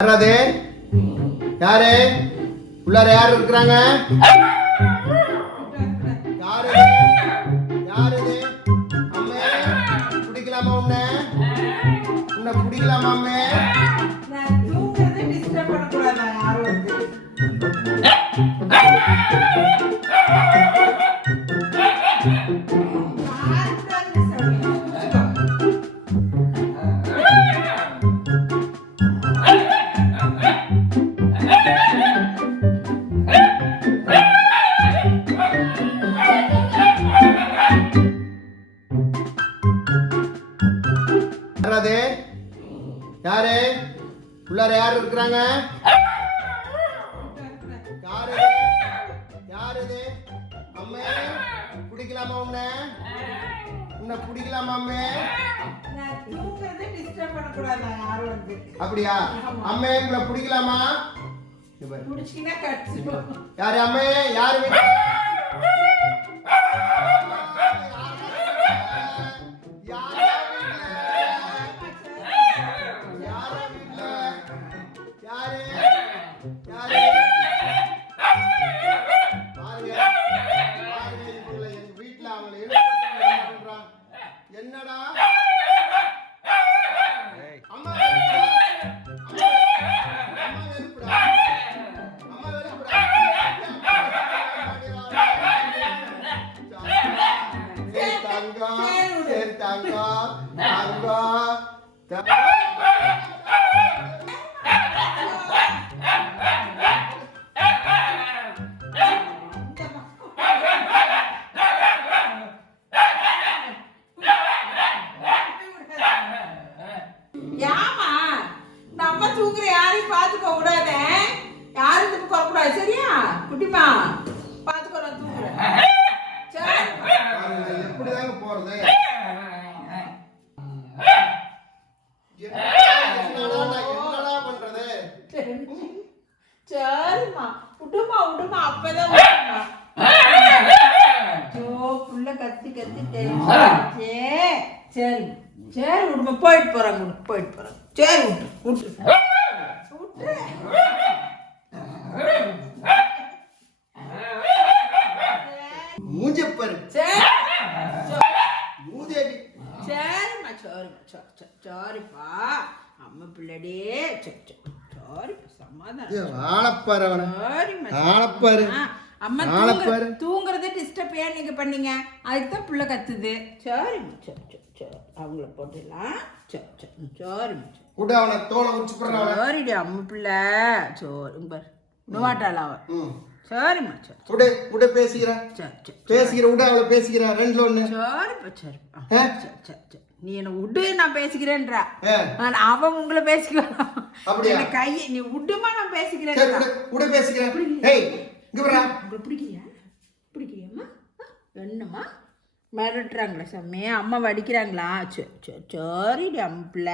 யாராது? யாரு? உள்ளார யார் இருக்கிறாங்க? யாரு? யாரு? அம்மே பிடிக்கலாமா உன்னை? உன்னை பிடிக்கலாமா அம்மே? பண்ணக்கூடாதா யாரும் உள்ளார யார் இருக்கிறாங்க யாரு? யாரு இது? அம்மே பிடிக்கலாமா உன்னை உன்னை பிடிக்கலாமா அம்மே? அப்படியா அம்மே உங்களை பிடிக்கலாமா. யாரு அம்மே யாரு குட்டிமா பார்த்துக்கோ நான் தூங்குறேன். சரி பாருங்க, எப்படிதாங்க போறது என்னடா, என்னடா, சரிம்மா. விடுமா விடுமா அப்பதான் விடுமா. ஐயோ புள்ள கத்தி கத்தி tension ஆச்சே. சரி சரி விடுமா போயிட்டு போறாங்க போயிட்டு போறாங்க சரி விட்டு விட்டு. விட்டு மூஞ்ச பாரு சரி மூதேவி சரிம்மா சரிம்மா சரி சரி சரிப்பா. அம்மா பிள்ளடே சரி சரி சரிப்பா சமாதானம். ஆளப்பாரு அவன ஆளப்பாரு அம்மா ஆளப்பாரு தூங்குற- தூங்குறதே டிஸ்டர்ப் ஏன் நீங்க பண்ணீங்க? அதுக்கு தான் புள்ள கத்துது. சரிம்மா சரி சரி சரி அவங்கள போட்டுடலாம் சரி சரி சரிம்மா சரி விட அவனை தோலை அவனை. சரிடி அம்மா பிள்ளை. சோறு பார். நுவாட்டாளா அவ ம். சரிம்மா சரி விடு விடு பேசிக்கிறேன் சரி சரி பேசிக்கிற விட அவளை பேசிக்கிறேன் ரெண்டுல ஒண்ணு. சரிப்பா சரிப்பா? சரி சரி சரி நீ என்ன விடு நான் பேசிக்கிறேன்றா. அவன் உங்களை பேசிக்கலாம்? என்ன கையை நீ விடுமா நான் பேசிக்கிறேன் விடு பேசிக்கிறேன். உங்களுக்கு பிடிக்கலையா? பிடிக்கலையாம்மா? என்னம்மா? மிரட்டுறாங்களா சாமி அம்மா வடிக்கிறாங்களா சரி சரி சரிடி அம்பிள்ள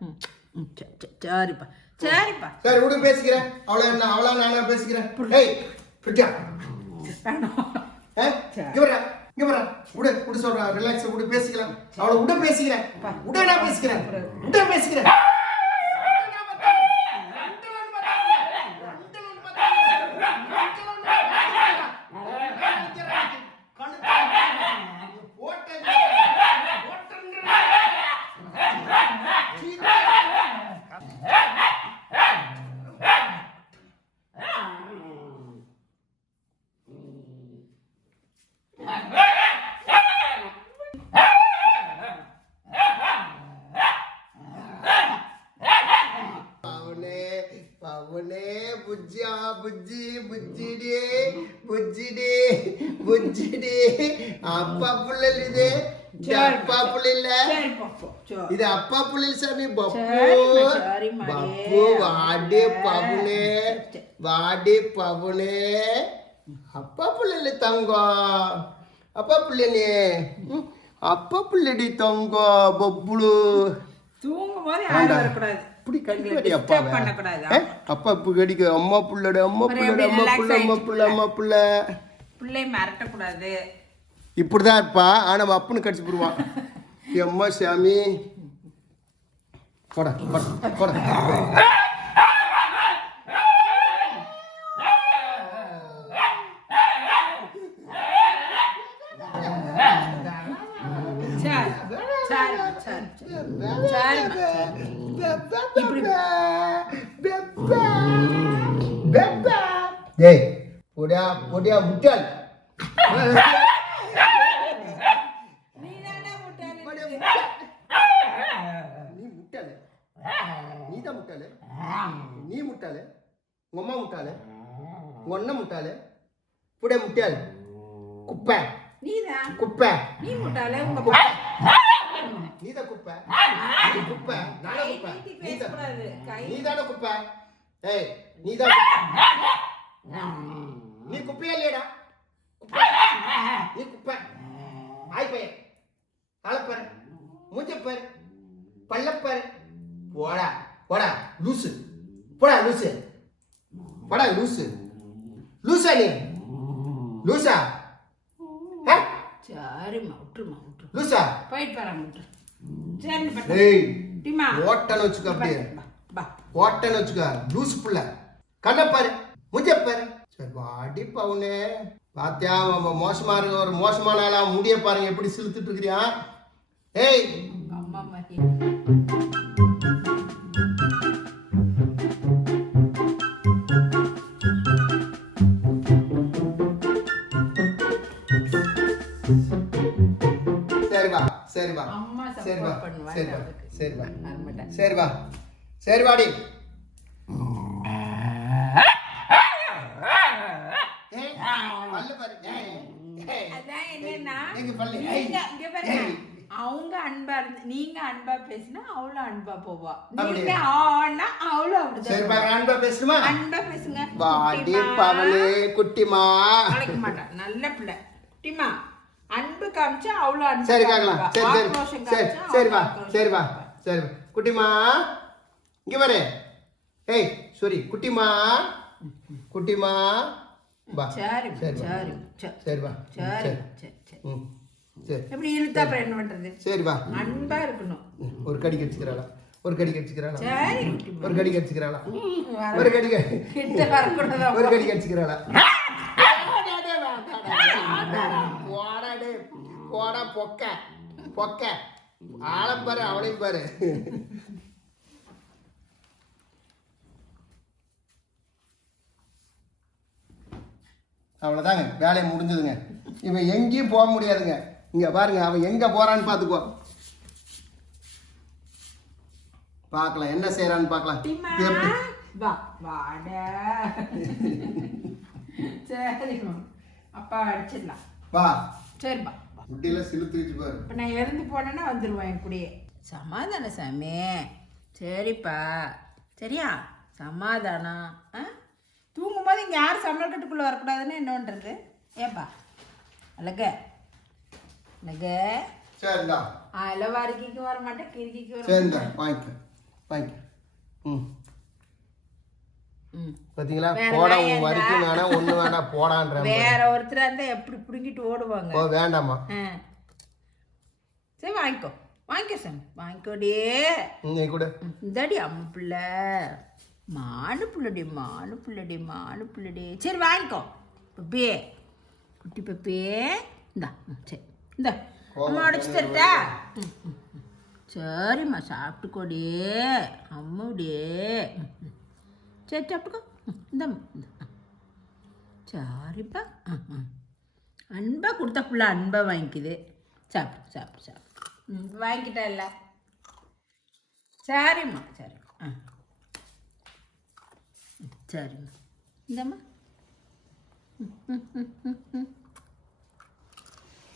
ம் ம், சரி சரி சரிப்பா சரிப்பா. சரி விடு பேசிக்கிறேன். அவளை என்ன அவளா நானா பேசிக்கிறேன்? ஏய் பிடிக்கா வேணாம்? இங்க வரா விடு விடு சொல்றேன் ரிலாக்ஸ் விடு பேசிக்கலாம். அவளை விட பேசிக்கிறேன். விட நான் பேசிக்கிறேன். விட பேசிக்கிறேன். புஜ்ஜிடே அப்பா புள்ள இது அப்பா புள்ள இல்ல சரிப்பா போ, சரி இது அப்பா புள்ள இல்ல சாமி பப்பு பப்பு வாடே பவுனே வாடே பவுனே அப்பா புள்ள இல்ல தங்கம் அப்பா புள்ளனே ம், அப்பா புள்ளடி தங்கம் பப்புளு தூங்கும் போது யாரும் வரக்கூடாது இப்படி? அப்பா இப்ப கடிக்க அம்மா புள்ளட அம்மா புள்ளட அம்மா புள்ள அம்மா புள்ள அம்மா புள்ள பிள்ளை மிரட்டக்கூடாது. இப்படிதான் இருப்பா. ஆனால் அப்புன்னு கடிச்சு போடுவான் எம்மா சாமி. போட போட போட. இப்படி ஏய் போடியா போடியா முட்டாள் நீதானே. நீ முட்டாளு. நீ தான் முட்டாளு. நீ முட்டாளு. உங்க அம்மா முட்டாளு. உங்க அண்ணன் முட்டாளு. புடே முட்டாள். குப்பை. நீதான் குப்பை. நீ முட்டாளு உங்க குப்பை. பா- நீ தான் குப்பை நீ குப்பை. நானே குப்பை. நீட்டி நீ தான் பேசக்கூடாது. கை நீ தானே குப்பை. ஏய் நீ குப்பையா இல்லையடா குப்பை நீ குப்பை ஆய் பையன் ஆளப்பாரு மூஞ்சப்பாரு பல்லப்பாரு போடா போடா லூசு போடா லூசு போடா லூசு லூசா நீ லூசா? சரிம்மா விட்டுருமா விட்டுரு லூசா போயிட்டு வரேன் விட்டுரு. சரி டிமா ஓட்டன்னு வச்சுக்க அப்படியே. ஓட்டன்னு வச்சுக்க. லூசு புள்ள. கண்ணப்பாரு. முஞ்சப்பாரு. சரி வாடி பவுனே. பாத்தியா அவன் மோசமா இருக்க ஒரு மோசமான ஆளா முடிய பாருங்க எப்படி சிலுத்துட்டு இருக்கிறியா? ஏய்! உங்க அம்மா மாதிரி சரி வா சரி வா அம்மா சரி வா support பண்ணுவாங்க சரி வா அவளுக்கு. சரி வா வரமாட்டேன் சரி வா சரி வாடி ஏய், பல்லு பாரு. ஏய், ஏய். அதான் என்னன்னா எங்க பல்லு? ஏய், நீங்க இங்க பாருங்க ஏய். அவங்க அன்பா இருந்து நீங்க அன்பா பேசினா அவளும் அன்பா போவா? நீங்க ஆனா அவளும் சரி அப்படிதான் அன்பா பேசுமா? அன்பா பேசுங்க வாடி. பவனே குட்டிமா. அழைக்க மாட்டான் நல்ல பிள்ளை. குட்டிமா அன்பு காமிச்சா அவ்வளோ அன்பு சரி கேக்கலாம். சரி சரி. சரி வா சரி வா சரி குட்டிமா இங்க பாரு. ஏய் சாரி குட்டிமா குட்டிமா. வா. சரி சரி. சரி வா சரி சரி. சரி சரி. ம். சரி. எப்படி இழுத்தா அப்புறம் என்ன பண்றது சரி வா. அன்பா இருக்கணும். ஒரு கடி கடிச்சுக்கிறாளா? ஒரு கடி கடிச்சுக்கிறாளா? ஒரு கடி கடிச்சுக்கிறாளா? ஒரு கடி ஒரு கடி கடிச்சுக்கிறாளா போடா டேய், போடா பொக்க பொக்க ஆளம் பாரு அவளையும் பாரு அவ்வளோதாங்க வேலையை முடிஞ்சதுங்க. இவன் எங்கேயும் போக முடியாதுங்க. இங்க பாருங்க அவன் எங்க போறான்னு பார்த்துக்கோ. பார்க்கலாம் என்ன செய்யறான்னு பார்க்கலாம். அப்பா அடிச்சிடலாம். வா. சரிப்பா முட்டியில சிலுத்து வச்சு பாரு. இப்போ நான் இறந்து போனேன்னா வந்துடுவேன் என் கூடயே. சமாதானம் சாமி. சரிப்பா. சரியா? சமாதானம். ஆ? தூங்கும்போது இங்கே யாரும் சமையல் கட்டுக்குள்ளே வரக்கூடாதுன்னு என்ன பண்ணுறது ஏப்பா அழக. அழக சரிந்தா. அதில் வரிக்கிக்கு வர மாட்டேன் கிறுக்கிக்கு வர மாட்டேன். வாங்கிக்க. வாங்கிக்க. ம். பாத்தீங்களா? போடா? வரைக்கும் வேணாம் ஒண்ணு வேணாம் போடான்ற வேற ஒருத்தராக இருந்தால் எப்படி பிடுங்கிட்டு ஓடுவாங்க? ஓ வேண்டாமா ஆ. சரி வாங்கிக்கோ. வாங்கிக்கோ சாமி வாங்கிக்கோடியே நீ கூட. இந்தாடி அம்மு பிள்ளை. மானு பிள்ளடி மானு பிள்ளடி மானு பிள்ளடி. சரி வாங்கிக்கோ. பப்பியே குட்டி பப்பியே இந்தா சரி. இந்த அம்மா உடச்சி தரட்டா. சரிம்மா சாப்பிட்டுக்கோடி. ம். சரி சாப்பிட்டுக்கோ. இந்தாம்மா இந்த. சரிப்பா. ம், ம். அன்பா கொடுத்தா புள்ள அன்பா வாங்கிக்குது. சாப்பிடு சாப்பிடு சாப்பிடு. ம் வாங்கிக்கிட்டா இல்லை? சரிம்மா சரி ஆ. சரிம்மா. இந்தம்மா. ம், ம், ம், ம், ம்.